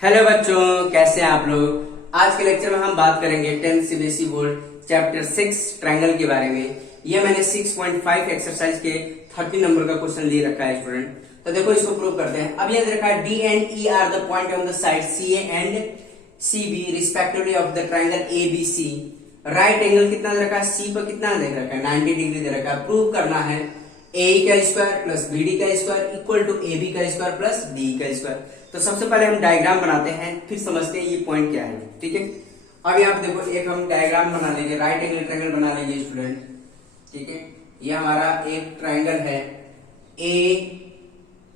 Hello बच्चों, कैसे हैं आप लोग। आज के लेक्चर में हम बात करेंगे 10th CBSE board chapter 6 triangle के बारे में। ये मैंने 6.5 एक्सरसाइज के 30 नंबर का क्वेश्चन दे रखा है स्टूडेंट। तो देखो इसको प्रूव करते हैं। अब ये दे रखा है D and E are the point on the side C A and C B respectively of the triangle A B C. Right angle कितना दे रखा है, सी पर कितना दे रखा है, 90 डिग्री दे रखा है। प्रूव करना है ए का स्क्वायर प्लस बी डी का square equal to A B का स्क्वायर प्लस डी का स्क्वायर। तो सबसे पहले हम डायग्राम बनाते हैं, फिर समझते हैं ये पॉइंट क्या है। ठीक है, अब यहाँ पे देखो एक हम डायग्राम बना लेंगे, राइट एंगल ट्रायंगल बना लेंगे स्टूडेंट। ठीक है, ये हमारा एक ट्रायंगल है ए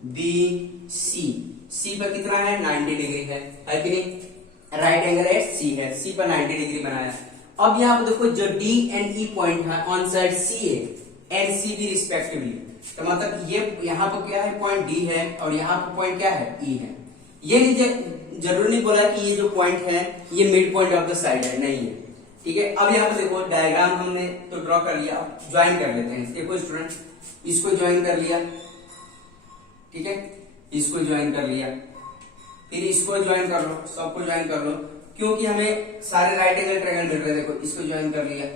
बी सी। सी पर कितना है, 90 डिग्री है कि नहीं। राइट एंगल है सी है, सी पर 90 डिग्री बनाया। अब यहाँ पे देखो जो डी एंड ई पॉइंट है on side C A and C B respectively, तो मतलब ये यहाँ पर क्या है, पॉइंट डी है और यहाँ पर पॉइंट क्या है, ई है। ये जरूर नहीं बोला कि ये जो पॉइंट है ये mid point of the side है, नहीं है। ठीक है, अब यहाँ पे देखो डायग्राम हमने तो ड्रॉ कर लिया, ज्वाइन कर लेते हैं। देखो स्टूडेंट, इसको ज्वाइन कर लिया, ठीक है, इसको ज्वाइन कर लिया, फिर इसको ज्वाइन कर लो, सबको ज्वाइन कर लो, क्योंकि हमें सारे राइट एंगल ट्रायंगल मिल रहे हैं। देखो इसको ज्वाइन कर लिया,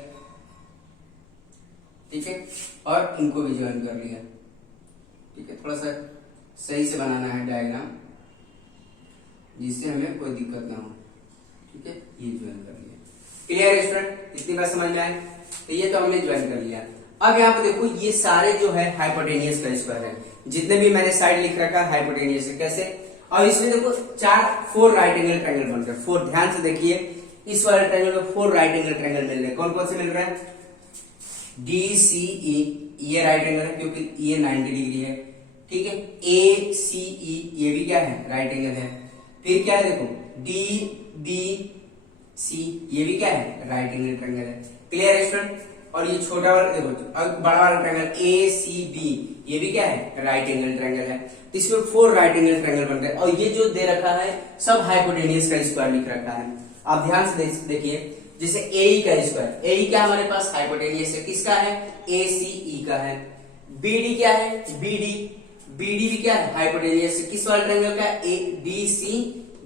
ठीक है, और इनको भी ज्वाइन कर लिया। ठीक है, थोड़ा सा सही से बनाना है डायग्राम जिससे हमें कोई दिक्कत ना हो। ठीक है, ये ज्वाइन कर लिया। क्लियर है स्टूडेंट, इतनी बात समझ में आए। तो ये तो हमने ज्वाइन कर लिया। अब यहाँ पे देखो ये सारे जो है हाइपोटेनियस का स्क्वायर है, जितने भी मैंने साइड लिख रखा है हाइपोटेनियस है। कैसे, और इसमें देखो 4 राइट एंगल ट्रायंगल बन रहे हैं। 4, ध्यान से देखिए, इस वाले ट्रायंगल में 4 राइट एंगल ट्रायंगल मिल रहे हैं। कौन कौन से मिल रहे हैं, डी सी ई, ये राइट एंगल है क्योंकि ये 90 डिग्री है। ठीक है, ए सी ई, ये भी क्या है, राइट एंगल है। फिर क्या है, देखो डी बी सी, ये भी क्या है, राइट एंगल ट्रायंगल है। क्लियर है स्टूडेंट। और ये छोटा वाला देखो, बड़ा वाला ट्रायंगल ए सी बी, ये भी क्या है, राइट एंगल ट्रायंगल है। तो इसमें 4 राइट एंगल ट्रायंगल बन रहे हैं और ये जो दे रखा है सब हाइपोटेनियस का स्क्वायर लिख रखा है। आप ध्यान से देखिए, जैसे ए का स्क्वायर, ए क्या हमारे पास हाइपोटेनियस है, किसका है, ए सी ई का है। बी डी क्या है, बी डी भी क्या है, हाइपोटेनियस है। किस वाले ट्रायंगल का, ए बी सी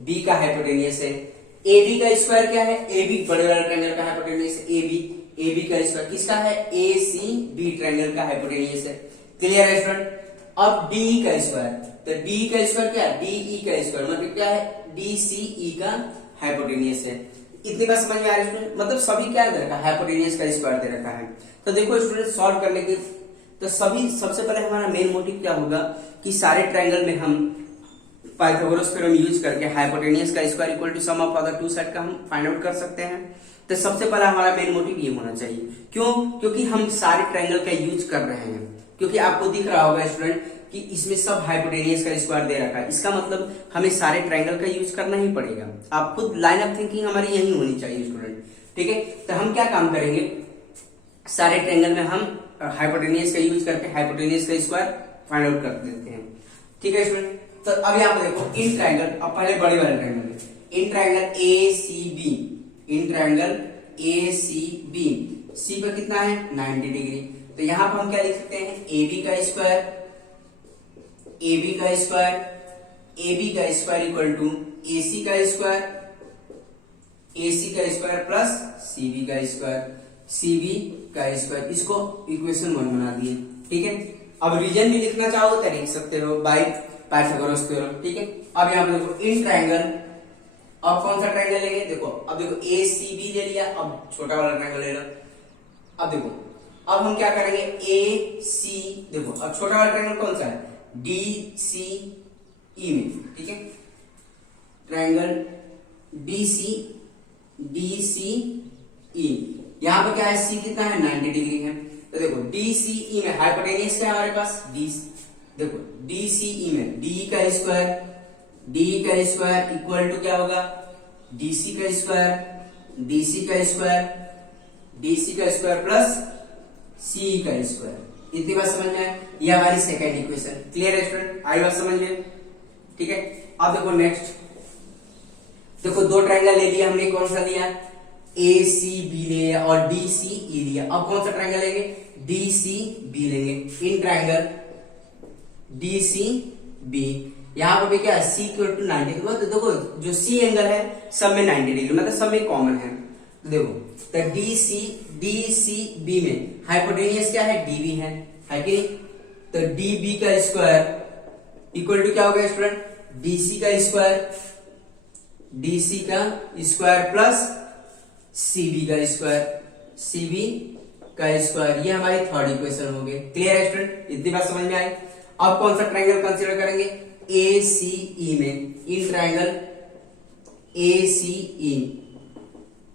बी का हाइपोटेनियस है। ए बी का स्क्वायर क्या है, ए बी बड़े वाले ट्रायंगल का हाइपोटेनियस है। ए बी का स्क्वायर किसका है, ए सी बी ट्रायंगल का हाइपोटेनियस है। क्लियर है स्टूडेंट। अब डी का स्क्वायर, तो डी का स्क्वायर क्या है, डी ई का स्क्वायर, मतलब क्या है, डी सी ई का हाइपोटेनियस है। इतनी बात समझ में आ रही है स्टूडेंट। मतलब सभी क्या दे रखा है, हाइपोटेनियस का स्क्वायर दे रखा है। तो देखो स्टूडेंट, सॉल्व करने के तो सबसे पहले हमारा मेन मोटिव क्या होगा कि सारे ट्रायंगल में हम पाइथागोरस थ्योरम यूज करके हाइपोटेनियस का square equal to sum of other 2 side का हम फाइंड आउट कर सकते हैं। तो सबसे पहला हमारा मेन मोटिव ये होना चाहिए। क्यों, क्योंकि हम सारे ट्रायंगल का यूज कर रहे हैं। क्योंकि आपको दिख रहा होगा स्टूडेंट कि इसमें सब हाइपोटेनियस का स्क्वायर दे रखा है, इसका मतलब हमें सारे ट्रायंगल का यूज करना ही पड़ेगा। आप खुद लाइन ऑफ थिंकिंग हमारी यही होनी चाहिए स्टूडेंट। ठीक है, तो हम क्या काम करेंगे, सारे ट्रायंगल में हम हाइपोटेनियस का यूज करके हाइपोटेनियस का स्क्वायर फाइंड आउट कर देते हैं। ठीक है स्टूडेंट। तो अब यहाँ पे देखो इन ट्रायंगल, अब पहले बड़े वाले triangle, in triangle A C B, in triangle A C B, C पर कितना है, 90 डिग्री। तो यहाँ पर हम क्या लिख सकते हैं, ए बी का स्क्वायर, ए बी का स्क्वायर, ए बी का square equal to A C का स्क्वायर, ए सी का स्क्वायर प्लस सी बी का स्क्वायर, सी बी का स्क्वायर। इसको इक्वेशन 1 बना दिए। ठीक है, अब रीजन भी लिखना चाहो तो लिख सकते हो बाय पाइथागोरस थ्योरम। ठीक है, अब यहाँ पे देखो इन ट्रायंगल, अब कौन सा ट्रायंगल लेंगे, देखो अब देखो ए सी बी ले लिया, अब छोटा वाला ट्रायंगल ले लो। अब देखो, अब हम क्या करेंगे, ए सी, देखो अब छोटा वाला ट्रायंगल कौन सा है, डी सी ई में। ठीक है, ट्रायंगल डी सी ई, यहां पर क्या है, सी कितना है, 90 डिग्री है। तो देखो डी सी ई में हाइपोटेनियस क्या है हमारे पास, डी, देखो डी सी ई में डी का स्क्वायर इक्वल टू क्या होगा, डी सी का स्क्वायर, डी सी का स्क्वायर प्लस सी का स्क्वायर। इतनी बात समझ में आए, ये हमारी सेकेंड इक्वेशन। क्लियर है स्टूडेंट, आई बात समझ में। ठीक है, अब देखो नेक्स्ट, देखो 2 ट्रायंगल ले लिया हमने, कौन सा लिया, ए सी बी लिया और डी सी ई लिया। अब कौन सा ट्रायंगल लेंगे, डी सी बी लेंगे। In triangle D C B, यहाँ पर भी क्या है, C इक्वल टू 90 डिग्री। तो देखो जो C एंगल है सब में 90 डिग्री, मतलब सब में कॉमन है। तो देखो तो DCB में हाइपोटेनियस क्या है, DB है कि नहीं। तो DB का स्क्वायर इक्वल टू क्या हो गया स्टूडेंट, DC का स्क्वायर प्लस CB का स्क्वायर, ये हमारी थर्ड इक्वेशन हो गई। क्लियर है स्टूडेंट, इतनी बात समझ में आई। अब कौन सा ट्रायंगल कंसीडर करेंगे, ACE में, इन ट्रायंगल ACE,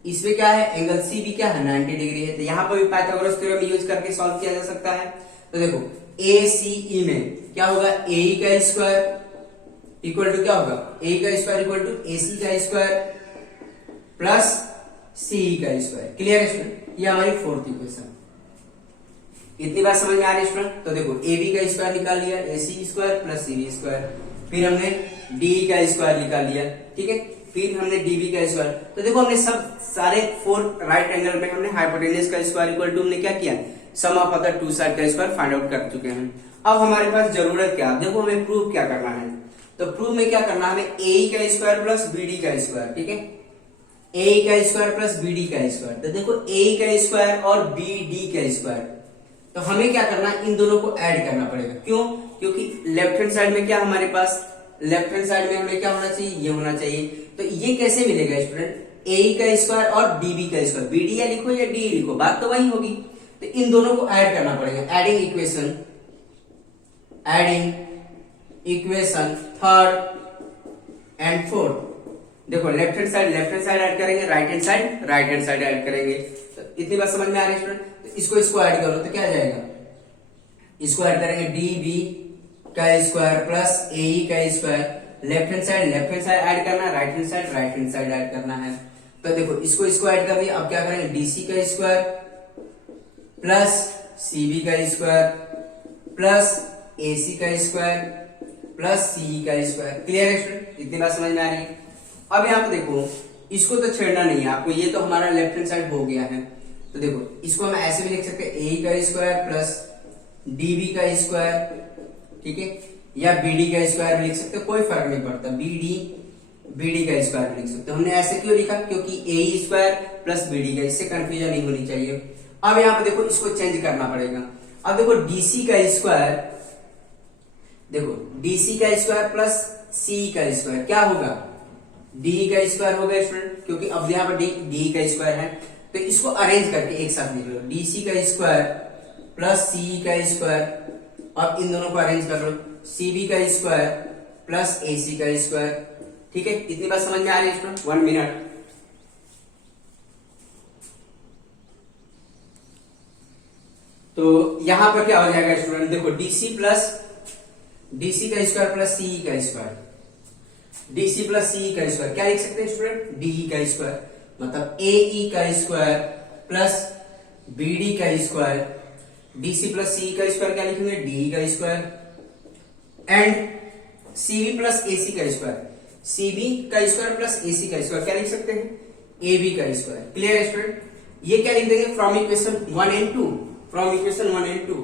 इसमें क्या है, एंगल CB क्या है, 90 डिग्री है। तो यहां पर भी पाइथागोरस थ्योरम यूज करके सॉल्व किया जा सकता है। तो देखो ACE में क्या होगा, AE का स्क्वायर इक्वल टू क्या होगा, AE का स्क्वायर इक्वल टू AC का स्क्वायर प्लस CE का स्क्वायर। क्लियर है स्टूडेंट, ये हमारी फोर्थ इक्वेशन। इतनी बात समझ में आ रही है स्टूडेंट। तो देखो AB का स्क्वायर निकाल लिया, AC square plus CB square, फिर हमने DE का स्क्वायर निकाल लिया, ठीक है, फिर हमने DB का स्क्वायर। तो देखो हमने सब सारे 4 राइट एंगल में हमने हाइपोटेन्यूज का स्क्वायर इक्वल टू हमने क्या किया, सम ऑफ अदर 2 साइड का स्क्वायर फाइंड आउट कर चुके हैं। अब हमारे पास जरूरत क्या, देखो हमें प्रूव क्या करना है। तो प्रूव में क्या करना है, हमें AE का स्क्वायर प्लस BD का स्क्वायर, ठीक है, AE का स्क्वायर प्लस BD का स्क्वायर। तो देखो AE का स्क्वायर और BD का स्क्वायर, तो हमें क्या करना है, इन दोनों को ऐड करना पड़ेगा। क्यों, क्योंकि लेफ्ट हैंड साइड में क्या हमारे पास, लेफ्ट हैंड साइड में हमें क्या होना चाहिए, ये होना चाहिए। तो ये कैसे मिलेगा स्टूडेंट, AE का स्क्वायर और DB का स्क्वायर, BD या लिखो या DE लिखो, बात तो वही होगी। तो इन दोनों को ऐड करना पड़ेगा, adding equation third and fourth. देखो लेफ्ट हैंड साइड ऐड करेंगे, राइट हैंड साइड ऐड करेंगे। तो इतनी बात समझ में आ रही है स्टूडेंट। तो इसको ऐड करो तो क्या आ जाएगा, इसको ऐड करेंगे DB का स्क्वायर प्लस AE का square, left hand side add करना है, राइट हैंड साइड ऐड करना है। तो देखो इसको ऐड कर दिया। अब क्या करेंगे, DC का स्क्वायर प्लस CB का स्क्वायर प्लस AC का स्क्वायर प्लस CE का स्क्वायर। क्लियर है स्टूडेंट, इतनी बात समझ में आ रही है। अब यहाँ पे देखो इसको तो छेड़ना नहीं है आपको, ये तो हमारा लेफ्ट हैंड साइड हो गया है। तो देखो इसको हम ऐसे भी लिख सकते हैं, AE का स्क्वायर प्लस DB का स्क्वायर, ठीक है, या BD का स्क्वायर भी लिख सकते हैं, कोई फर्क नहीं पड़ता, BD का स्क्वायर भी लिख सकते हैं। हमने ऐसे क्यों लिखा, क्योंकि AE स्क्वायर प्लस BD का, इससे कंफ्यूजन नहीं होनी चाहिए। अब यहाँ पे देखो इसको चेंज करना पड़ेगा। अब देखो DC का स्क्वायर, देखो DC का स्क्वायर प्लस CE का स्क्वायर क्या होगा, DE का स्क्वायर होगा स्टूडेंट, क्योंकि अब यहाँ पर DE का स्क्वायर है। तो इसको अरेंज करके एक साथ लिख लो, DC का स्क्वायर प्लस CE का स्क्वायर, अब इन दोनों को अरेंज कर लो, CB का स्क्वायर प्लस AC का स्क्वायर, ठीक है। इतनी बात समझ में आ रही है स्टूडेंट, 1 मिनट। तो यहां पर क्या हो जाएगा स्टूडेंट, देखो DC का स्क्वायर प्लस CE का स्क्वायर, DC प्लस CE का स्क्वायर क्या लिख सकते हैं स्टूडेंट, DE का स्क्वायर, मतलब AE का स्क्वायर प्लस BD का स्क्वायर, DC प्लस CE का स्क्वायर क्या लिखेंगे, DE का square, and CB plus AC का स्क्वायर, CB का स्क्वायर प्लस AC का स्क्वायर क्या लिख सकते हैं, AB का स्क्वायर। क्लियर है स्टूडेंट, ये क्या लिख देंगे, from equation 1 and 2, from equation 1 and 2।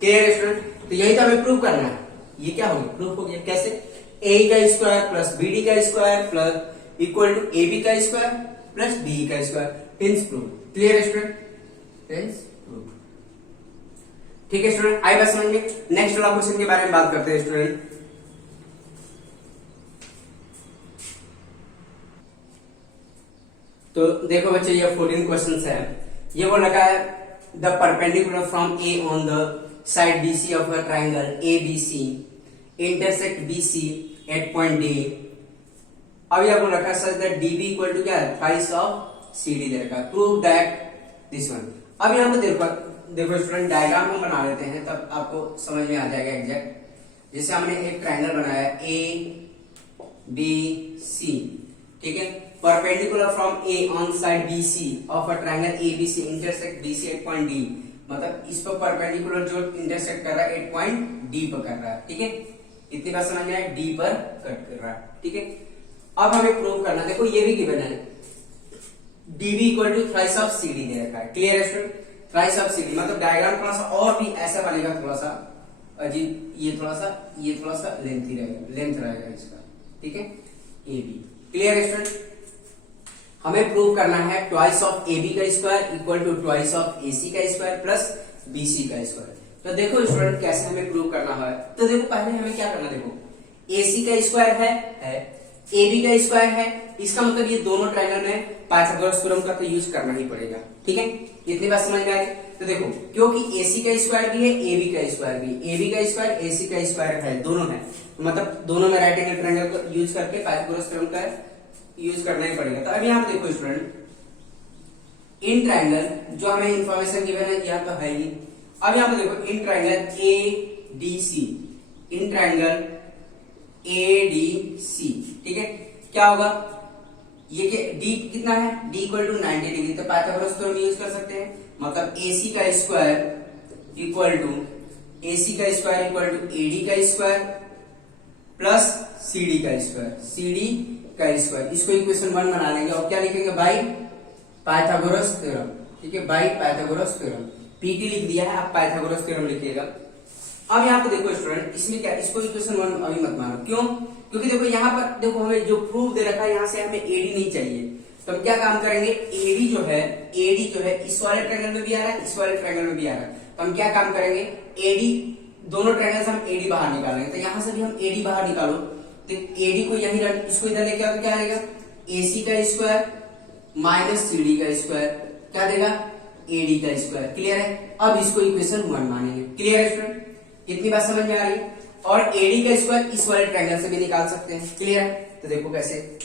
Clear है स्टूडेंट, तो यही तो हमें प्रूव करना है। ये क्या हो गया, प्रूफ हो गया। कैसे, AE का स्क्वायर प्लस BD का square plus equal to AB का स्क्वायर प्लस DE का स्क्वायर, हेंस प्रूफ। क्लियर है स्टूडेंट, हेंस प्रूफ। ठीक है स्टूडेंट, आई बात समझ में। नेक्स्ट वाला क्वेश्चन के बारे में बात करते हैं स्टूडेंट। तो देखो बच्चे ये 14 क्वेश्चन है। ये वो लगा है, the perpendicular from A on the side BC of a triangle ABC intersect BC at point D। अब ये आपको रखा such that DB equal to क्या है, थ्राइस ऑफ CD दे रखा, प्रूव दैट दिस वन। अब यहाँ पे देखो स्टूडेंट, डायग्राम हम बना लेते हैं तब आपको समझ में आ जाएगा एग्जैक्ट। जैसे हमने एक ट्राइंगल बनाया ABC, ठीक है, perpendicular from A on side BC of a triangle ABC intersect BC at point D, मतलब इस पर परपेंडिकुलर जो इंटरसेक्ट कर रहा है 8 पॉइंट D पर कर रहा है, ठीक है। इतनी बात समझ में आए, D पर कट कर रहा है, ठीक है। अब हमें प्रूव करना, देखो ये भी गिवन है, DB equal to thrice of CD दे रखा है। क्लियर है student, thrice of C D, मतलब डायग्राम थोड़ा सा और भी ऐसा बनेगा, थोड़ा सा अजीब, ये थोड़ा सा लेंथी रहेगा, लेंथ रहेगा इसका, ठीक है। ए बी, क्लियर है स्टूडेंट। हमें प्रूव करना है ट्वाइस ऑफ ए बी का square equal to twice of A C का स्क्वायर प्लस बी सी का स्क्वायर। तो देखो स्टूडेंट कैसे हमें प्रूव करना है, तो देखो पहले हमें क्या करना, देखो ए सी का स्क्वायर है ए बी का स्क्वायर है, इसका मतलब ये दोनों ट्रायंगल में पाइथागोरस थ्योरम का तो यूज करना ही पड़ेगा, ठीक है। इतनी बात समझ में आ गई। तो देखो क्योंकि ए सी का स्क्वायर भी है ए बी का स्क्वायर भी, ए बी का स्क्वायर ए सी का स्क्वायर है, दोनों है, तो मतलब दोनों में राइट एंगल ट्रायंगल को यूज करके पाइथागोरस थ्योरम का यूज करना ही पड़ेगा। तो अब यहाँ पे देखो स्टूडेंट, इन ट्रायंगल जो हमें इंफॉर्मेशन गिवन है यहाँ तो है ही। अब यहाँ पे देखो in triangle A D C, in triangle A D C, ठीक है, क्या होगा, ये डी कितना है, डी इक्वल टू 90 डिग्री, तो पाइथागोरस थ्योरम यूज कर सकते हैं, मतलब AC का स्क्वायर इक्वल टू AD का स्क्वायर प्लस CD का स्क्वायर, इसको इक्वेशन 1 बना लेंगे और क्या लिखेंगे, बाई पाइथागोरस थ्योरम, ठीक है, बाई पाइथागोरस थ्योरम। पीटी लिख दिया है, आप पाइथागोरस थ्योरम लिखिएगा। अब यहाँ पे देखो स्टूडेंट, इसमें क्या, इसको इक्वेशन 1 अभी मत मानो, क्यों, क्योंकि देखो यहाँ पर देखो हमें जो प्रूफ दे रखा है यहाँ से हमें एडी नहीं चाहिए, तो हम क्या काम करेंगे, एडी जो है इस वाले ट्रायंगल में भी आ रहा है, इस वाले ट्रायंगल में भी आ रहा है, तो हम क्या काम करेंगे, एडी दोनों ट्रायंगल से हम एडी बाहर निकालेंगे, तो यहाँ से भी हम एडी बाहर निकालो, तो एडी को यही इसको इधर लेके आओ तो क्या आएगा, AC का स्क्वायर माइनस CD का स्क्वायर, क्या देगा, AD का स्क्वायर। क्लियर है। अब इसको इक्वेशन 1 मानेंगे। क्लियर है स्टूडेंट, इतनी बात समझ में आ रही है। और AD का स्क्वायर इस वाले ट्रायंगल से भी निकाल सकते हैं। क्लियर है, तो देखो कैसे।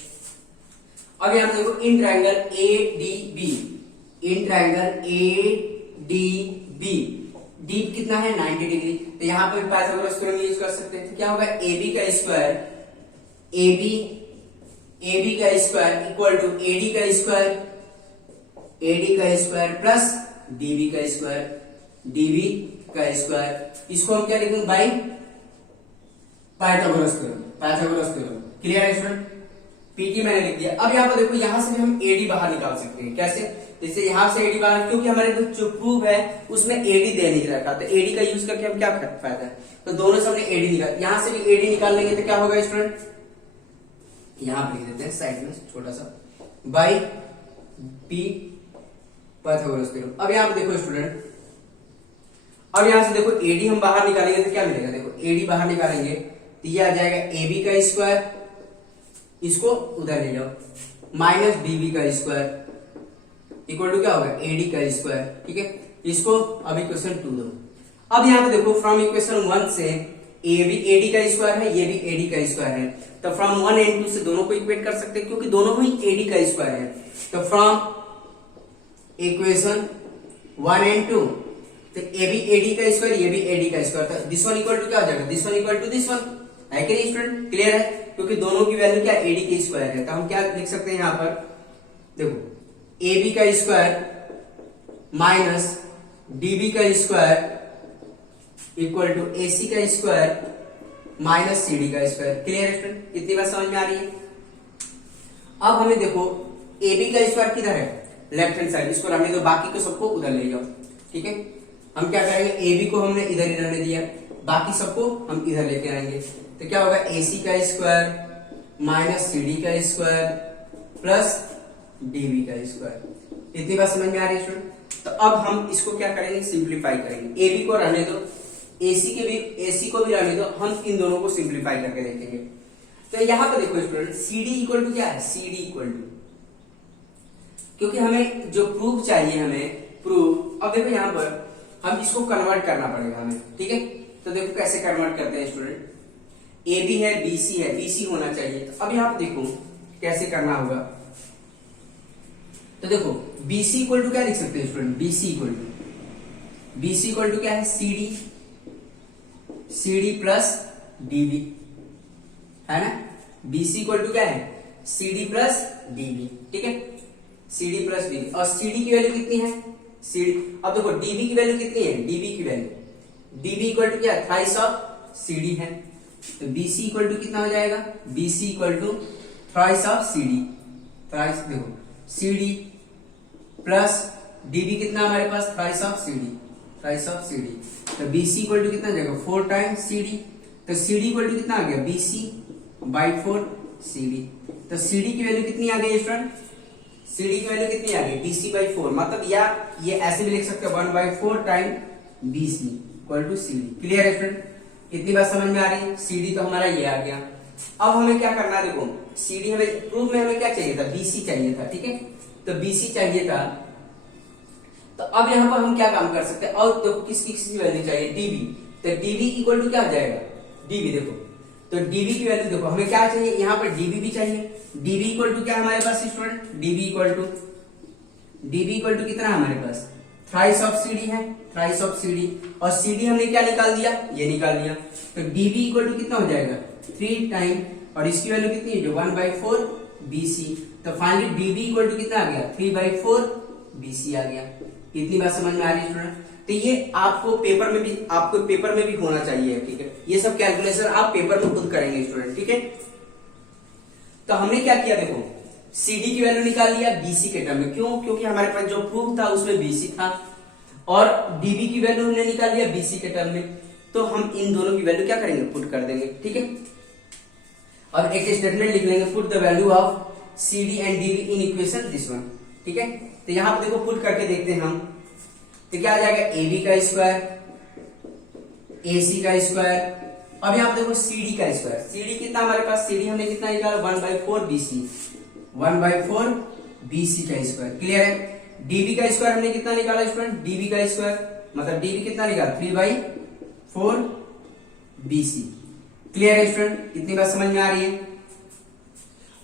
अब यहां देखो in triangle ADB, in triangle ADB D कितना है 90 डिग्री, तो यहाँ पे पाइथागोरस थ्योरम यूज कर सकते हैं। तो क्या होगा, AB का स्क्वायर AB का स्क्वायर इक्वल टू AD का स्क्वायर प्लस DB का स्क्वायर, इसको हम क्या लिखेंगे, बाई पाइथागोरस थ्योरम। क्लियर है स्टूडेंट, पीटी मैंने लिख दिया। अब यहाँ पर देखो, यहाँ से भी हम AD बाहर निकाल सकते हैं। कैसे, जैसे यहाँ से AD बाहर, क्योंकि हमारे जो प्रूफ है उसमें AD दे नहीं रखा, तो AD का यूज करके हम क्या फायदा है, तो दोनों से हमने AD निकाल, यहाँ से भी AD निकाल लेंगे तो क्या होगा स्टूडेंट, यहाँ पे लिख देते हैं साइड में छोटा सा, बाई पी पाइथागोरस थ्योरम। अब यहाँ पे देखो स्टूडेंट, अब यहाँ से देखो AD हम बाहर निकालेंगे तो क्या मिलेगा, देखो AD बाहर निकालेंगे तो ये आ जाएगा AB का स्क्वायर, इसको उधर ले जाओ, माइनस BB का स्क्वायर इक्वल टू क्या होगा, AD का स्क्वायर। ठीक है, इसको अब इक्वेशन 2 दो। अब यहाँ पे देखो फ्रॉम इक्वेशन 1 से AD का स्क्वायर है, ये भी AD का स्क्वायर है, तो फ्रॉम 1 एंड 2 से दोनों को इक्वेट कर सकते हैं क्योंकि दोनों ही AD का स्क्वायर है। तो फ्रॉम इक्वेशन 1 एंड 2, तो ये भी AD का स्क्वायर, ये भी AD का स्क्वायर, तो दिस वन इक्वल टू क्या हो जाएगा, this one equal to this one, है कि नहीं स्टूडेंट, क्लियर है, क्योंकि दोनों की वैल्यू क्या AD के स्क्वायर है। तो हम क्या लिख सकते हैं यहाँ पर, देखो AB का स्क्वायर माइनस DB का स्क्वायर इक्वल टू AC का स्क्वायर माइनस CD का स्क्वायर। क्लियर है स्टूडेंट, इतनी बात समझ में आ रही है। अब हमें देखो AB का स्क्वायर किधर है, लेफ्ट हैंड साइड, इसको रहने दो, बाकी को सबको उधर ले जाओ। ठीक है, हम क्या करेंगे, AB को हमने इधर ही रहने दिया, बाकी सबको हम इधर लेके आएंगे, तो क्या होगा, AC का स्क्वायर माइनस CD का स्क्वायर प्लस DB का स्क्वायर। इतनी बात समझ में आ रही है स्टूडेंट। तो अब हम इसको क्या करेंगे, सिंप्लीफाई करेंगे। AB को रहने दो, AC को भी रहने दो, हम इन दोनों को सिंप्लीफाई करके देखेंगे। तो यहाँ पे देखो स्टूडेंट, CD इक्वल टू क्या है, CD इक्वल टू, क्योंकि हमें जो प्रूफ चाहिए, हमें प्रूफ, अब देखो यहाँ पर हम इसको कन्वर्ट करना पड़ेगा हमें। ठीक है, तो देखो कैसे कन्वर्ट करते हैं स्टूडेंट, AB है, BC है, BC होना चाहिए। तो अब यहाँ पे देखो कैसे करना होगा, तो देखो BC इक्वल टू क्या लिख सकते हैं स्टूडेंट, BC इक्वल टू क्या है, CD प्लस DB, है ना, BC इक्वल टू क्या है, CD प्लस DB। ठीक है, CD प्लस DB, और CD की वैल्यू कितनी है, CD, अब देखो DB की वैल्यू कितनी है, DB इक्वल टू क्या है, थ्राइस ऑफ CD है, तो BC इक्वल टू कितना हो जाएगा, BC equal to thrice of CD, thrice देखो CD प्लस डीबी कितना हमारे पास, thrice of CD, thrice of CD. तो बीसी इक्वल टू कितना जाएगा, 4 टाइम्स सीडी। तो सीडी इक्वल टू कितना आ गया, बीसी बाई 4 सीडी। तो सीडी की वैल्यू कितनी आ गई स्टूडेंट, सीडी की वैल्यू कितनी आ गई, बीसी बाई 4। मतलब या ये ऐसे भी लिख सकते हो 1/4 time BC equal to CD. Clear है स्टूडेंट, इतनी बात समझ में आ रही है। सीडी तो हमारा ये आ गया। अब हमें क्या करना है, देखो सीडी हमें प्रूफ में हमें क्या चाहिए था, बीसी चाहिए था, ठीक है। तो बीसी चाहिए था, तो अब यहाँ पर हम क्या काम कर सकते हैं, और देखो किसकी किसकी वैल्यू चाहिए, डीबी। तो डीबी इक्वल टू क्या आ जाएगा, डीबी। देखो तो डीबी की वैल्यू देखो हमें क्या चाहिए, यहाँ पर डीबी भी चाहिए। डीबी इक्वल टू क्या हमारे पास स्टूडेंट, डीबी इक्वल टू कितना हमारे पास, थ्राइस ऑफ सीडी है, थ्राइस ऑफ सीडी। और सीडी हमने क्या निकाल दिया, ये निकाल दिया। तो डीबी इक्वल टू कितना हो जाएगा, 3 टाइम, और इसकी वैल्यू कितनी है, 1/4 बीसी। तो फाइनली डीबी इक्वल टू कितना आ गया, 3/4 बीसी आ गया। इतनी बात समझ में आ रही है स्टूडेंट। तो ये आपको पेपर में भी होना चाहिए, ठीक है। ये सब कैलकुलेशन आप पेपर में खुद करेंगे स्टूडेंट, ठीक है। तो हमने क्या किया, देखो सीडी की वैल्यू निकाल लिया बीसी के टर्म में, क्यों, क्योंकि हमारे पास जो प्रूफ था उसमें बीसी था, और डीबी की वैल्यू हमने निकाल लिया बीसी के टर्म में। तो हम इन दोनों की वैल्यू क्या करेंगे, पुट कर देंगे, ठीक है। और एक स्टेटमेंट लिख लेंगे, put the value of CD and dB in equation this one, ठीक है। तो यहां पर देखो पुट करके देखते हैं हम, तो क्या आ जाएगा, AB का स्क्वायर, AC का स्क्वायर। अब यहाँ पे देखो CD का स्क्वायर, CD कितना हमारे पास, CD हमने कितना निकाला, 1/4 BC, 1/4 BC का स्क्वायर। क्लियर है। DB का स्क्वायर हमने कितना निकाला स्टूडेंट, DB का स्क्वायर मतलब DB कितना निकाला, 3/4 BC। क्लियर है स्टूडेंट, इतनी बात समझ में आ रही है।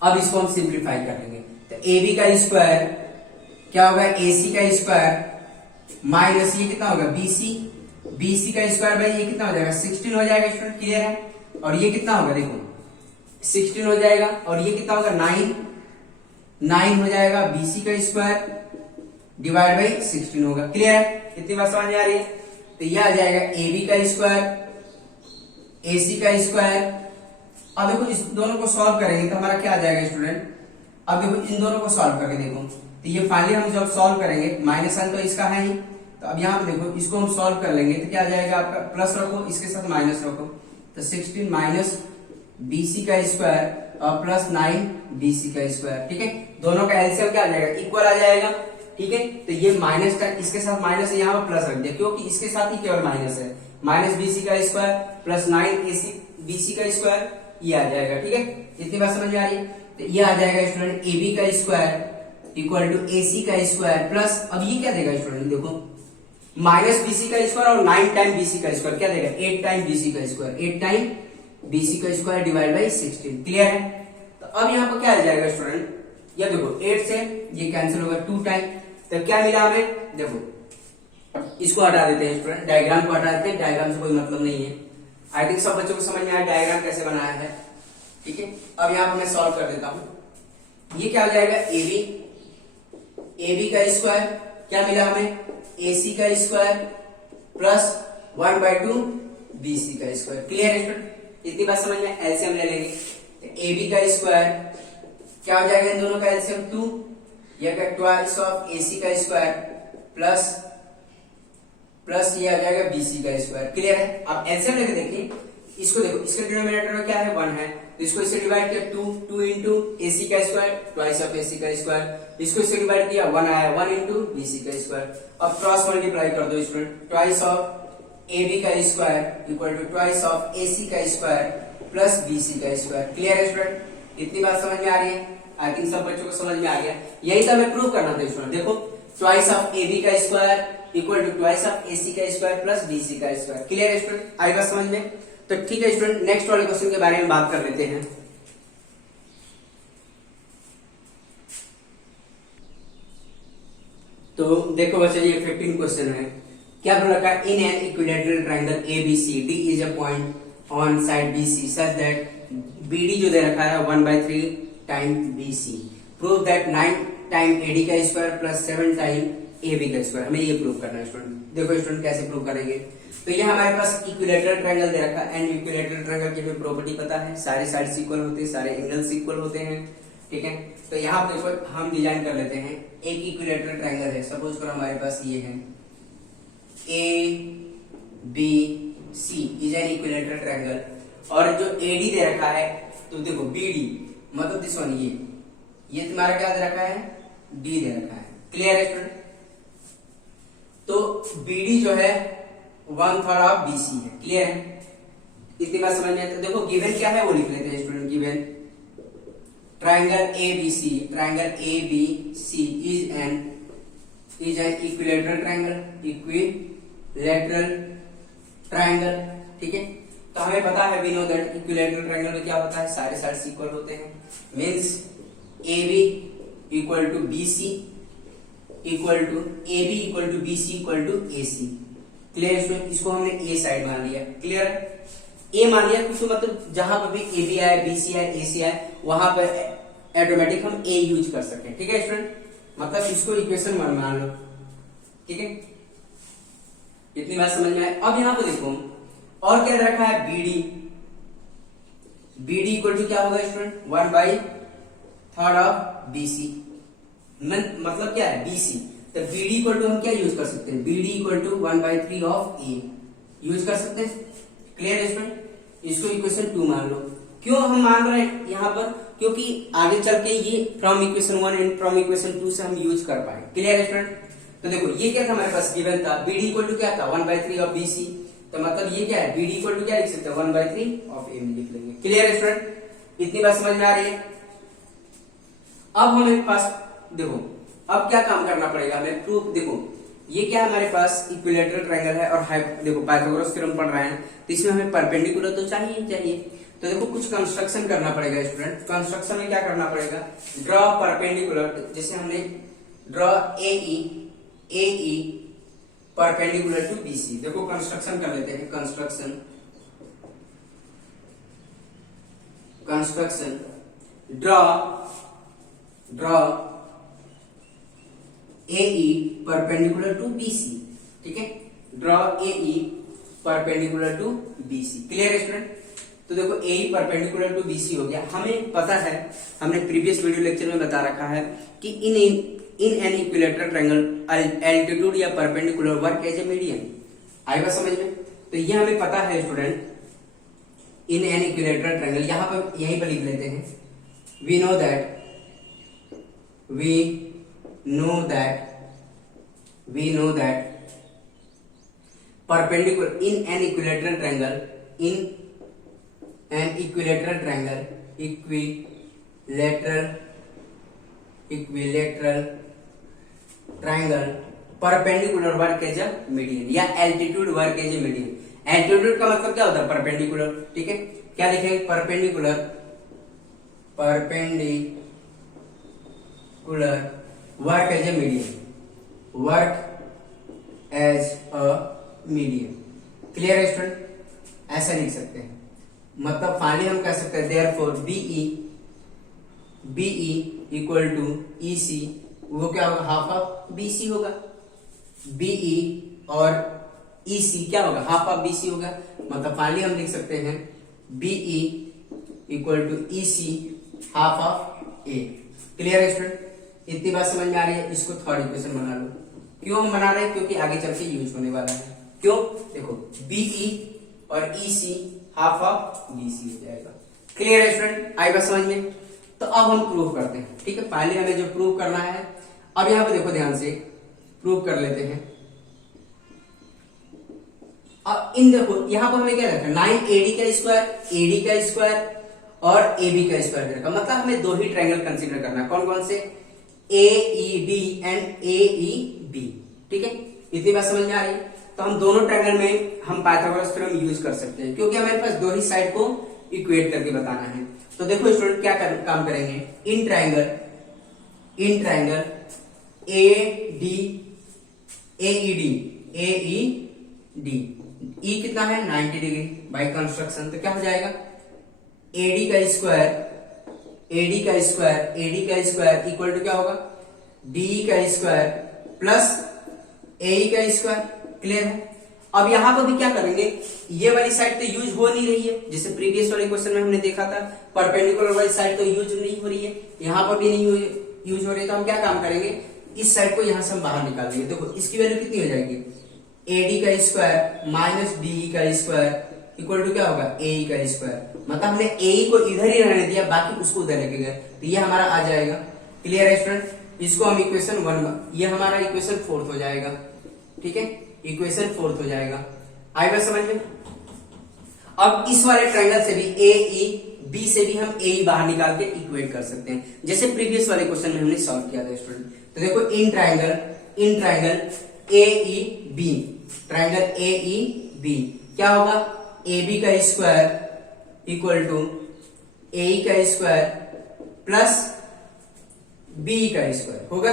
अब इसको हम सिंप्लीफाई कर लेंगे। तो AB का स्क्वायर क्या होगा, AC का स्क्वायर माइनस ये कितना होगा, BC का स्क्वायर बाई ये कितना हो जाएगा, 16 हो जाएगा स्टूडेंट। क्लियर है। और ये कितना होगा, देखो 16 हो जाएगा, और ये कितना होगा, 9 हो जाएगा। BC का स्क्वायर डिवाइड बाई 16 होगा। क्लियर है, इतनी बात समझ में आ रही है। तो ये आ जाएगा AB का स्क्वायर, AC का स्क्वायर। अब देखो इस दोनों को सॉल्व करेंगे तो हमारा क्या आ जाएगा स्टूडेंट, अब देखो इन दोनों को सॉल्व करके देखो, तो ये फाइनली हम जब सॉल्व करेंगे, माइनस साइन तो इसका है ही, तो अब यहाँ पे देखो इसको हम सॉल्व कर लेंगे तो क्या आ जाएगा आपका, प्लस रखो इसके साथ माइनस रखो, तो 16 माइनस BC का स्क्वायर और प्लस 9 BC का स्क्वायर, ठीक है। दोनों का एलसीएम क्या आ जाएगा, इक्वल आ जाएगा, ठीक है। तो ये माइनस का इसके साथ माइनस है, यहाँ पर प्लस रख दिया क्योंकि इसके साथ ही केवल माइनस है, माइनस BC का स्क्वायर प्लस 9 BC का स्क्वायर, ये आ जाएगा, ठीक है। इतनी बात समझ में आ रही है। तो ये आ जाएगा स्टूडेंट AB का स्क्वायर इक्वल टू AC का स्क्वायर प्लस, अब ये क्या देगा स्टूडेंट, देखो माइनस BC का स्क्वायर और 9 टाइम BC का स्क्वायर क्या देगा, 8 टाइम BC का स्क्वायर, 8 टाइम BC का स्क्वायर डिवाइड बाई 16। क्लियर है। तो अब यहाँ पर क्या आ जाएगा स्टूडेंट, ये देखो 8 से ये कैंसिल होगा 2 टाइम, तो क्या मिला हमें, देखो इसको हटा देते हैं स्टूडेंट, डायग्राम को हटा देते हैं, डायग्राम से कोई मतलब नहीं है। आई थिंक सब बच्चों को समझ में आया डायग्राम कैसे बनाया है, ठीक है। अब यहाँ पर मैं सॉल्व कर देता हूं। ये क्या हो जाएगा, AB का स्क्वायर क्या मिला हमें, AC का स्क्वायर प्लस 1/2 BC का स्क्वायर। क्लियर है स्टूडेंट, इतनी बात समझ में। एलसीएम ले लेंगे, तो AB का स्क्वायर क्या हो जाएगा, इन दोनों का एलसीएम 2, यह का ट्वाइस ऑफ AC का स्क्वायर प्लस ये आ जाएगा BC का स्क्वायर। क्लियर है। अब एलसीएम लेके देखिए, इसको देखो, इसके डिनोमिनेटर में क्या है, 1 है, तो इसको इससे डिवाइड किया 2 इंटू AC का स्क्वायर ट्वाइस ऑफ AC का स्क्वायर, इसको इससे डिवाइड किया 1 आया, 1 इंटू BC का स्क्वायर। अब क्रॉस मल्टीप्लाई कर दो स्टूडेंट, ट्वाइस ऑफ AB का square equal to twice of AC का स्क्वायर प्लस BC का स्क्वायर। क्लियर है स्टूडेंट, इतनी बात समझ में आ रही है। आई थिंक सब बच्चों को समझ में आ गया। यही तो हमें प्रूव करना था स्टूडेंट। देखो ट्वाइस ऑफ AB का square equal to twice of AC का स्क्वायर प्लस BC का स्क्वायर। क्लियर है स्टूडेंट, आई बात समझ में। तो ठीक है स्टूडेंट, नेक्स्ट वाले क्वेश्चन के बारे में बात कर लेते हैं। तो देखो बच्चे, ये 15 क्वेश्चन है। क्या बोल रखा है, in an equilateral triangle ABC D is a point on side BC such that BD जो दे रखा है 1/3 time BC, prove that 9 time AD का स्क्वायर प्लस 7 टाइम AB का स्क्वायर। हमें ये प्रूव करना है स्टूडेंट। देखो स्टूडेंट कैसे प्रूव करेंगे, तो ये हमारे पास इक्विलैटरल ट्रायंगल दे रखा है, एंड इक्विलैटरल ट्रायंगल की हमें प्रॉपर्टी पता है, सारे साइड्स इक्वल होते हैं, सारे एंगल्स इक्वल होते हैं, ठीक है। तो यहाँ पर देखो हम डिजाइन कर लेते हैं, एक इक्विलेटरल ट्रायंगल है, सपोज करो हमारे पास ये है A B C is an equilateral triangle, और जो एडी दे रखा है, तो देखो बीडी मतलब दिस वन, ये तुम्हारा क्या दे रखा है, डी दे रखा है। क्लियर है स्टूडेंट? तो बीडी जो है 1/3 ऑफ बीसी है। क्लियर है? इतनी बात समझ में? तो देखो गिवन क्या है वो लिख लेते हैं student. Given triangle ABC, triangle ABC is an equilateral triangle, equilateral triangle. ठीक है, तो हमें पता है, we know that equilateral triangle में क्या होता है, सारे साइड्स इक्वल होते हैं। Means AB equal to BC equal to AB equal to BC equal to AC। Clear है? इसको हमने ए साइड मान लिया। क्लियर है? ए मान लिया क्योंकि मतलब जहां पर भी AB आए, BC आए, AC आए, वहां पर ऑटोमेटिक हम ए यूज कर सकते हैं। ठीक है स्टूडेंट? मतलब इसको इक्वेशन मान लो। ठीक है, इतनी बात समझ में आए। अब यहाँ पे देखो और क्या रखा है, BD। BD इक्वल टू क्या होगा स्टूडेंट, 1/3 ऑफ BC। मतलब क्या है, BC। तो BD इक्वल टू हम क्या यूज कर सकते हैं, BD equal to 1/3 of A use कर सकते हैं। क्लियर है स्टूडेंट? इसको इक्वेशन 2 मान लो। क्यों हम मान रहे हैं यहाँ पर, क्योंकि आगे चल के ये from equation 1 and from equation 2 से हम यूज कर पाए। क्लियर है स्टूडेंट? तो देखो ये क्या था हमारे पास गिवन था, BD इक्वल टू क्या था, 1/3 ऑफ BC। तो मतलब ये क्या है, BD इक्वल टू क्या लिख सकते हैं, 1/3 ऑफ A में लिख लेंगे। क्लियर है स्टूडेंट? इतनी बात समझ में आ रही है? अब हमें पास देखो अब क्या काम करना पड़ेगा हमें, प्रूफ। देखो ये क्या है हमारे पास, इक्विलेटरल ट्रायंगल है और देखो पाइथागोरस थ्योरम पढ़ रहे हैं, तो इसमें हमें परपेंडिकुलर तो चाहिए ही चाहिए। तो देखो कुछ कंस्ट्रक्शन करना पड़ेगा स्टूडेंट। कंस्ट्रक्शन में क्या करना पड़ेगा, ड्रॉ परपेंडिकुलर, जैसे हमने draw AE perpendicular to BC। देखो कंस्ट्रक्शन कर लेते हैं, construction draw AE perpendicular to BC। ठीक है, draw AE perpendicular to BC। Clear है स्टूडेंट? तो देखो AE परपेंडिकुलर टू BC हो गया। हमें पता है, हमने प्रीवियस वीडियो लेक्चर में बता रखा है कि in an equilateral triangle altitude या perpendicular work as a median. आएगा समझ में? तो ये हमें पता है student, in an equilateral triangle, यहां पर यहीं पर लिख लेते हैं, we know that perpendicular in an equilateral triangle, equilateral triangle perpendicular work as a median या altitude work as a median. Altitude का मतलब क्या होता है, परपेंडिकुलर। ठीक है, क्या लिखेंगे, perpendicular work as a median. Clear है स्टूडेंट? ऐसा लिख सकते हैं। मतलब फाइनली हम कह सकते हैं therefore BE equal to EC, वो क्या होगा, हाफ ऑफ BC होगा। BE और EC क्या होगा, हाफ ऑफ BC होगा। मतलब फाइनली हम लिख सकते हैं BE equal to EC half of A। Clear है स्टूडेंट? इतनी बात समझ में आ रही है? इसको थर्ड इक्वेशन बना लो। क्यों हम बना रहे हैं, क्योंकि आगे चल के यूज होने वाला है। क्यों, देखो BE और EC हाफ ऑफ BC हो जाएगा। क्लियर है स्टूडेंट? आई बात समझ में? तो अब हम प्रूव करते हैं। ठीक है, पहले हमें जो प्रूव करना है, अब यहां पे देखो ध्यान से प्रूव कर लेते हैं। अब इन देखो यहां पर हमें क्या रखा, 9AD का स्क्वायर, AD का स्क्वायर और AB का स्क्वायर रखा। मतलब हमें दो ही ट्रायंगल कंसीडर करना है। कौन कौन से, AED एंड AEB। ठीक है, इतनी बात समझ में आ रही है? तो हम दोनों ट्रायंगल में हम पाइथागोरस थ्योरम यूज कर सकते हैं, क्योंकि हमारे पास दो ही साइड को इक्वेट करके बताना है। तो देखो स्टूडेंट क्या काम करेंगे, इन ट्रायंगल AED E कितना है, 90 डिग्री बाय कंस्ट्रक्शन। तो क्या हो जाएगा, AD का स्क्वायर इक्वल टू क्या होगा, DE का स्क्वायर प्लस AE का स्क्वायर। क्लियर है? अब यहाँ पर भी क्या करेंगे, ये वाली साइड तो यूज हो नहीं रही है, जैसे प्रीवियस वाले क्वेश्चन में हमने देखा था परपेंडिकुलर वाली साइड तो यूज नहीं हो रही है, यहाँ पर भी नहीं यूज हो रही है। तो हम क्या काम करेंगे, इस साइड को यहाँ से हम बाहर निकाल देंगे। देखो इसकी वैल्यू कितनी हो जाएगी, AD का स्क्वायर माइनस BE का स्क्वायर इक्वल टू क्या होगा, AE का स्क्वायर। मतलब हमने AE को इधर ही रहने दिया, बाकी उसको उधर लेके गए, तो ये हमारा आ जाएगा। क्लियर है स्टूडेंट, इसको हम इक्वेशन 1, ये हमारा इक्वेशन 4 हो जाएगा। ठीक है, इक्वेशन 4 हो जाएगा। आई बात समझ में। अब इस वाले ट्रायंगल से भी AEB से भी हम AE बाहर निकाल के इक्वेट कर सकते हैं, जैसे प्रीवियस वाले क्वेश्चन में हमने सॉल्व किया था स्टूडेंट। तो देखो in triangle AEB, triangle AEB क्या होगा, AB का स्क्वायर इक्वल टू AE का स्क्वायर प्लस BE का स्क्वायर होगा,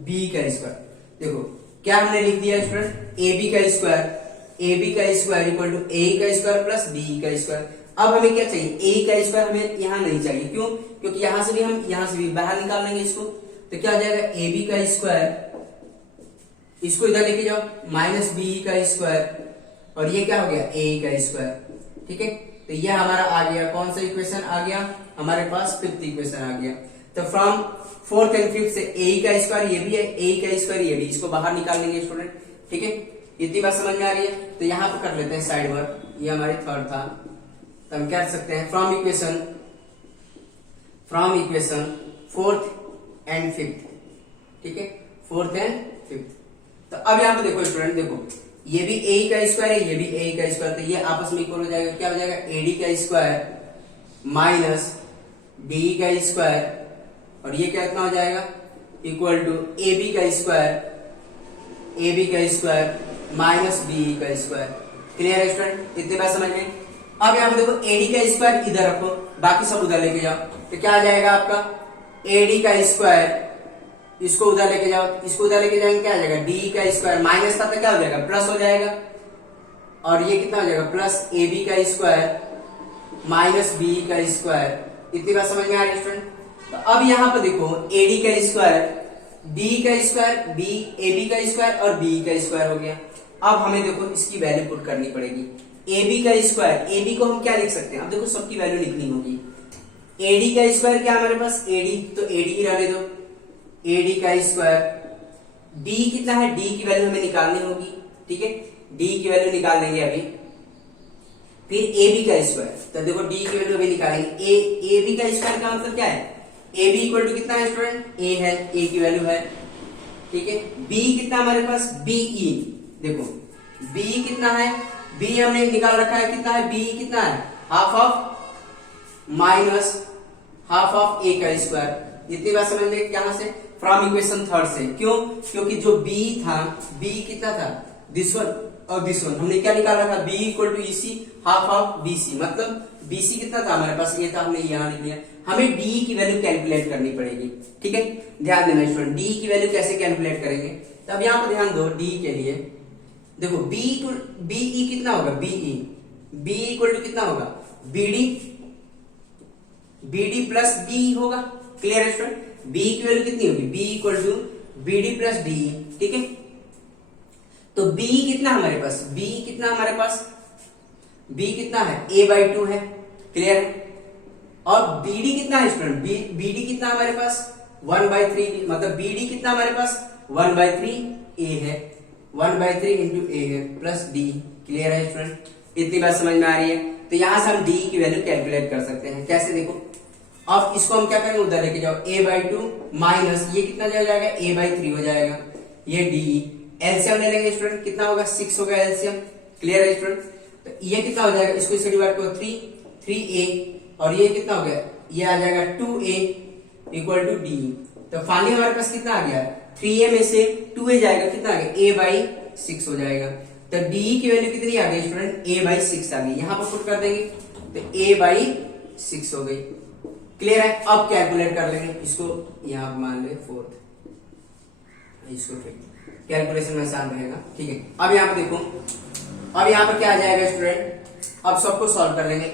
BE का स्क्वायर। देखो क्या हमने लिख दिया स्टूडेंट, AB का स्क्वायर इक्वल टू AE का स्क्वायर प्लस BE का स्क्वायर। अब हमें क्या चाहिए, AE का स्क्वायर हमें यहाँ नहीं चाहिए, क्यों, क्योंकि यहां से भी हम यहाँ से भी बाहर निकाल लेंगे इसको। तो क्या हो जाएगा, AB का स्क्वायर, इसको इधर लेके जाओ, माइनस BE का स्क्वायर, और ये क्या हो गया, AE का स्क्वायर। ठीक है, तो ये हमारा आ गया, कौन सा इक्वेशन आ गया हमारे पास, 5th इक्वेशन आ गया। तो फ्रॉम 4th एंड 5th से AE का स्क्वायर ये भी है, AE का स्क्वायर ये भी, इसको बाहर निकाल लेंगे स्टूडेंट। ठीक है, इतनी बात समझ में आ रही है। तो यहाँ पे कर लेते हैं साइड वर्क, ये हमारी 3rd था। तो हम क्या कर सकते हैं, from equation 4th and 5th। ठीक है, 4th एंड 5th। तो अब यहाँ पे देखो स्टूडेंट, देखो ये भी AE का स्क्वायर है, ये भी AE का स्क्वायर, तो ये आपस में इक्वल हो जाएगा। क्या हो जाएगा, AD का स्क्वायर माइनस BE का स्क्वायर, और ये क्या कितना हो जाएगा, इक्वल टू AB का स्क्वायर माइनस BE का स्क्वायर। क्लियर है स्टूडेंट, इतनी बात समझ में। अब यहाँ पे देखो AD का स्क्वायर इधर रखो, बाकी सब उधर लेके जाओ, तो क्या आ जाएगा आपका, AD का स्क्वायर, इसको उधर लेके जाओ, इसको उधर लेके जाएंगे, क्या आ जाएगा, DE का स्क्वायर माइनस था तो क्या हो जाएगा, प्लस हो जाएगा, और ये कितना हो जाएगा, प्लस AB का स्क्वायर माइनस BE का स्क्वायर। इतनी बात समझ में आ रही है स्टूडेंट। तो अब यहाँ पर देखो AD का स्क्वायर, DE का स्क्वायर, AB का स्क्वायर और BE का स्क्वायर हो गया। अब हमें देखो इसकी वैल्यू पुट करनी पड़ेगी। AB का स्क्वायर, AB को हम क्या लिख सकते हैं, अब देखो सबकी वैल्यू लिखनी होगी। AD का स्क्वायर क्या हमारे पास, AD, तो AD ही रहने दो, AD का स्क्वायर। D कितना है, D की वैल्यू हमें निकालनी होगी। ठीक है, D की वैल्यू निकाल लेंगे अभी। फिर AB का स्क्वायर, तो देखो D की वैल्यू अभी निकालेंगे। AB का स्क्वायर का मतलब क्या है, AB इक्वल टू कितना है स्टूडेंट, A है, A की वैल्यू है। ठीक है, B कितना हमारे पास, BE, देखो B कितना है, B हमने निकाल रखा है, कितना है, B कितना है, half of minus half of A का स्क्वायर। इतनी बात समझ लें यहां से, फ्रॉम इक्वेशन 3rd से। क्यों, क्योंकि जो B था, B कितना था, दिस वन और दिस वन, हमने क्या निकाल रखा, B equal to EC half of BC, मतलब BC कितना था हमारे पास, ये था, हमने यहाँ लिख लिया। हमें D की वैल्यू कैलकुलेट करनी पड़ेगी। ठीक है, ध्यान देना स्टूडेंट, D की वैल्यू कैसे कैलकुलेट करेंगे, तो अब यहाँ पर ध्यान दो, D के लिए देखो BE कितना होगा, BE इक्वल टू कितना होगा, BD प्लस DE होगा। क्लियर है स्टूडेंट, B की वैल्यू कितनी होगी, B equal to BD plus DE। ठीक है, तो B कितना हमारे पास, B कितना हमारे पास, B कितना है, A/2 है। क्लियर है, और BD कितना है स्टूडेंट, BD कितना हमारे पास 1/3, मतलब BD कितना हमारे पास 1/3 A है, 1/3 इंटू A है प्लस D। क्लियर है स्टूडेंट, इतनी बात समझ में आ रही है। तो यहां से हम D की वैल्यू कैलकुलेट कर सकते हैं। कैसे, देखो अब इसको हम क्या करेंगे, उधर लेके जाओ, A/2 माइनस ये कितना हो जाएगा, A/3 हो जाएगा, ये DE। एलसीएम ले लेंगे स्टूडेंट, कितना होगा, 6 होगा एलसीएम। क्लियर है स्टूडेंट, तो ये कितना हो जाएगा, इसको इससे डिवाइड करो, 3A, और ये कितना हो गया, ये आ जाएगा 2A इक्वल टू DE। तो फाइनली हमारे पास कितना आ गया, 3A में से 2A जाएगा, कितना आ गया, A/6 हो जाएगा। तो DE की वैल्यू कितनी आ गई स्टूडेंट, A/6 आ गई। यहां पर पुट कर देंगे तो A/6 हो गई। क्लियर है, अब कैलकुलेट कर लेंगे इसको, यहां मान ले 4th, इसको कैलकुलेशन में आसान रहेगा। ठीक है, अब यहाँ पे देखो, अब यहाँ पर क्या आ जाएगा स्टूडेंट, अब सबको सॉल्व कर लेंगे।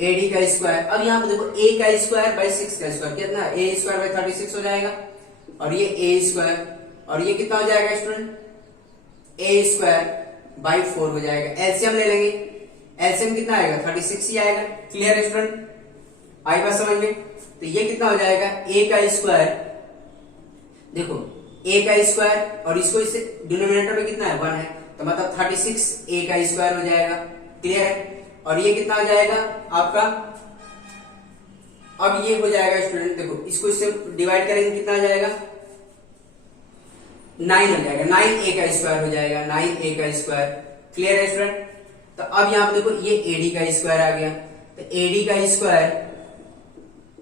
AD का स्क्वायर, अब यहाँ पे देखो A का स्क्वायर बाई 6 का स्क्वायर कितना, A² बाई 36 हो जाएगा, और ये A स्क्वायर, और ये कितना हो जाएगा स्टूडेंट, ए स्क्वायर बाई 4 हो जाएगा। एलसीएम ले लेंगे, एलसीएम कितना आएगा 36 ही आएगा। क्लियर है स्टूडेंट, आई बात समझ में। तो ये कितना हो जाएगा ए का स्क्वायर, देखो ए का स्क्वायर और इसको इससे डिनोमिनेटर में कितना है 1 है, तो मतलब 36 ए का स्क्वायर हो जाएगा। क्लियर है, और ये कितना हो जाएगा आपका, अब ये हो जाएगा स्टूडेंट, देखो इसको इससे डिवाइड करेंगे कितना हो जाएगा 9 हो जाएगा, 9 ए का स्क्वायर हो जाएगा, 9 ए का स्क्वायर। क्लियर है स्टूडेंट, तो अब यहाँ पे देखो ये एडी का स्क्वायर आ गया, तो एडी का स्क्वायर,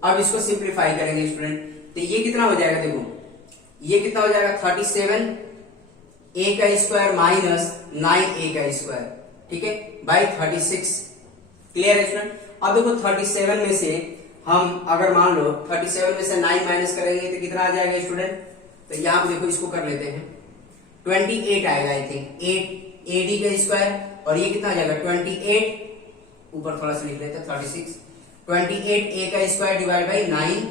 अब इसको सिंप्लीफाई करेंगे स्टूडेंट, तो ये कितना हो जाएगा, देखो ये कितना हो जाएगा 37 ए का स्क्वायर माइनस 9 ए का स्क्वायर, ठीक है, बाई 36। क्लियर है स्टूडेंट, अब देखो 37 में से हम अगर मान लो 37 में से 9 माइनस करेंगे तो कितना आ जाएगा स्टूडेंट, तो यहाँ पे देखो इसको कर लेते हैं 28 आएगा आई थिंक, 8 एडी का स्क्वायर और ये कितना आ जाएगा 28, ऊपर थोड़ा सा लिख लेते हैं 36, 28 ए का स्क्वायर डिवाइड बाई 9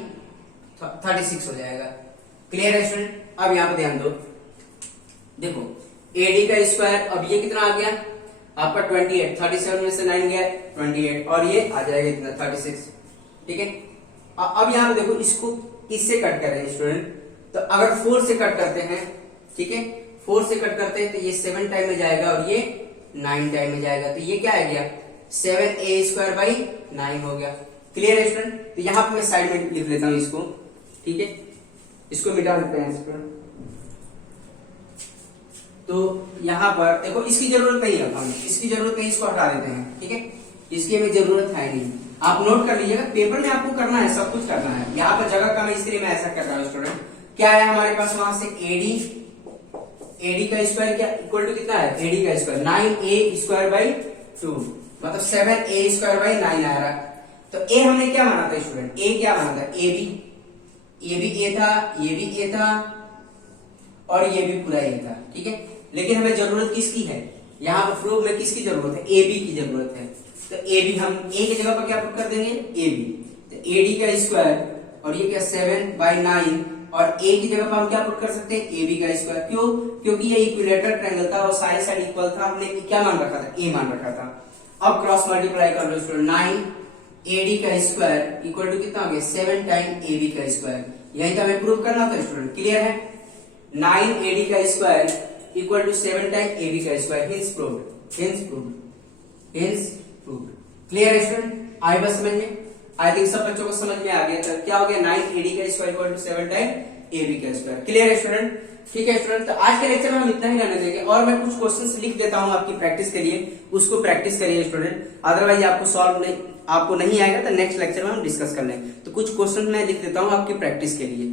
36 हो जाएगा। क्लियर है स्टूडेंट, अब यहाँ पे ध्यान दो, देखो एडी का स्क्वायर, अब ये कितना आ गया आपका 28, 37 में से 9 गया 28 और ये आ जाएगा इतना 36, ठीक है। अब यहाँ पे देखो इसको इससे कट कर रहे हैं स्टूडेंट, तो अगर 4 से कट करते हैं, ठीक है 4 से कट करते हैं तो ये 7 टाइम में जाएगा और ये 9 टाइम में जाएगा, तो ये क्या आ गया 7 ए स्क्वायर बाई 9 हो गया। क्लियर है स्टूडेंट, तो यहाँ पे मैं साइड में लिख लेता हूँ इसको, ठीक है, इसको मिटा देते हैं स्टूडेंट। तो यहाँ पर देखो इसकी जरूरत नहीं है, हमें इसकी जरूरत नहीं, इसको हटा देते हैं, ठीक है, इसकी हमें जरूरत है नहीं। आप नोट कर लीजिएगा, पेपर में आपको करना है, सब कुछ करना है, यहाँ पर जगह कम है इसलिए मैं ऐसा कर रहा हूँ स्टूडेंट। क्या है हमारे पास वहां से एडी का स्क्वायर क्या इक्वल टू कितना है, एडी का स्क्वायर 9 ए स्क्वायर बाई 2 मतलब 7 ए स्क्वायर बाई 9 आ रहा। तो ए हमने क्या माना था स्टूडेंट, ए क्या माना था, ए भी ए था, ये भी ए था और ये भी पूरा ए था, ठीक है। लेकिन हमें जरूरत किसकी है, यहाँ पर प्रूफ में किसकी जरूरत है, ए बी की जरूरत है। तो ए बी हम ए की जगह पर क्या पुट कर देंगे, ए बी, तो एडी का स्क्वायर और ये क्या 7 बाई 9 और ए की जगह पर हम क्या पुट कर सकते हैं, ए बी का स्क्वायर। क्यों, क्योंकि ये इक्विलेटरल ट्रायंगल था और साइड साइड इक्वल था, हमने क्या मान रखा था, ए मान रखा था। अब क्रॉस मल्टीप्लाई कर लो स्टूडेंट, 9 एडी का स्क्वायर इक्वल टू कितना हो गया 7 टाइम ए बी का स्क्वायर, यही तो हमें प्रूव करना था स्टूडेंट। क्लियर है, 9 एडी का square equal to 7 time A B का स्क्वायर, हिंस प्रूव्ड। क्लियर है स्टूडेंट, आई बस समझ में, आई थिंक सब बच्चों को समझ में आ गया। तो क्या हो गया 9 एडी का square equal to 7 time A B का स्क्वायर। क्लियर है स्टूडेंट, ठीक है स्टूडेंट, तो आज के लेक्चर में हम इतना ही रहने देंगे और मैं कुछ क्वेश्चंस लिख देता हूं आपकी प्रैक्टिस के लिए, उसको प्रैक्टिस करिए स्टूडेंट, अदरवाइज आपको नहीं आएगा तो नेक्स्ट लेक्चर में हम डिस्कस कर लेंगे। तो कुछ क्वेश्चन मैं लिख देता हूं आपकी प्रैक्टिस के लिए।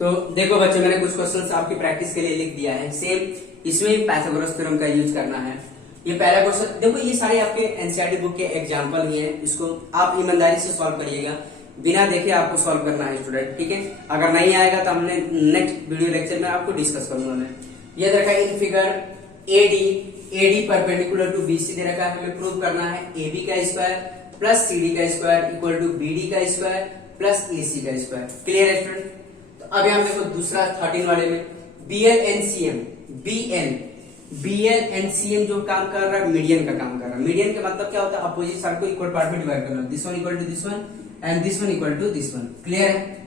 तो देखो बच्चों, मैंने कुछ क्वेश्चंस आपकी प्रैक्टिस के लिए लिख दिया है, सेम इसमें भी पाइथागोरस थ्योरम का यूज करना है। ये पहला क्वेश्चन देखो, ये सारे आपके एनसीईआरटी बुक के एग्जांपल ही हैं, इसको आप ईमानदारी से सॉल्व करिएगा, बिना देखे आपको सॉल्व करना है स्टूडेंट, ठीक है। अगर नहीं आएगा तो हमने नेक्स्ट वीडियो लेक्चर में आपको डिस्कस करूंगा मैं। ये देखा in figure AD perpendicular to BC दे रखा है, हमें प्रूव करना है एबी का स्क्वायर प्लस सीडी का स्क्वायर इक्वल टू बीडी का स्क्वायर प्लस एसी का स्क्वायर। क्लियर है स्टूडेंट, तो अब यहाँ देखो दूसरा 13 वाले में बीएल एनसीएम जो काम कर रहा है, मीडियन का काम कर रहा है। मीडियन का मतलब क्या होता है, अपोजिट साइड को इक्वल पार्ट में डिवाइड करना, this one equal to this one and this one equal to this one. Clear है,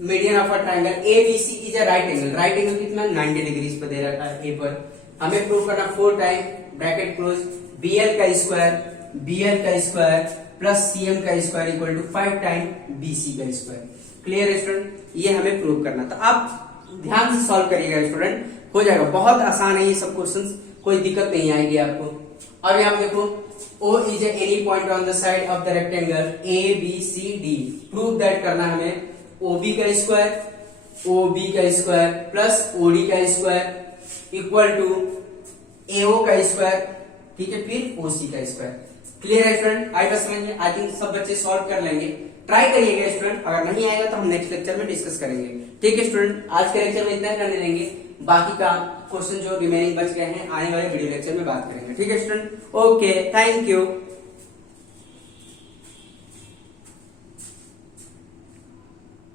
median of a triangle ABC is a right angle कितना 90 डिग्री पे दे रखा है ए पर, हमें प्रूव करना 4 टाइम ब्रैकेट क्लोज बीएल का स्क्वायर प्लस सीएम का square equal to 5 time BC का स्क्वायर। क्लियर है स्टूडेंट, ये हमें प्रूव करना, तो आप ध्यान से सॉल्व करिएगा स्टूडेंट, हो जाएगा, बहुत आसान है ये सब क्वेश्चंस, कोई दिक्कत नहीं आएगी आपको। अब यहाँ देखो O is any point on the side of the rectangle A B C D, prove that करना हमें OB का स्क्वायर प्लस OD का स्क्वायर इक्वल टू AO का स्क्वायर, ठीक है, फिर OC का स्क्वायर। क्लियर है स्टूडेंट, आई बस समझ में, आई थिंक सब बच्चे सॉल्व कर लेंगे, ट्राई करिएगा स्टूडेंट, अगर नहीं आएगा तो हम नेक्स्ट लेक्चर में डिस्कस करेंगे। ठीक है स्टूडेंट, आज के लेक्चर में इतना ही करने देंगे, बाकी का क्वेश्चन जो रिमेनिंग बच गए हैं आने वाले वीडियो लेक्चर में बात करेंगे। ठीक है स्टूडेंट, ओके, थैंक यू।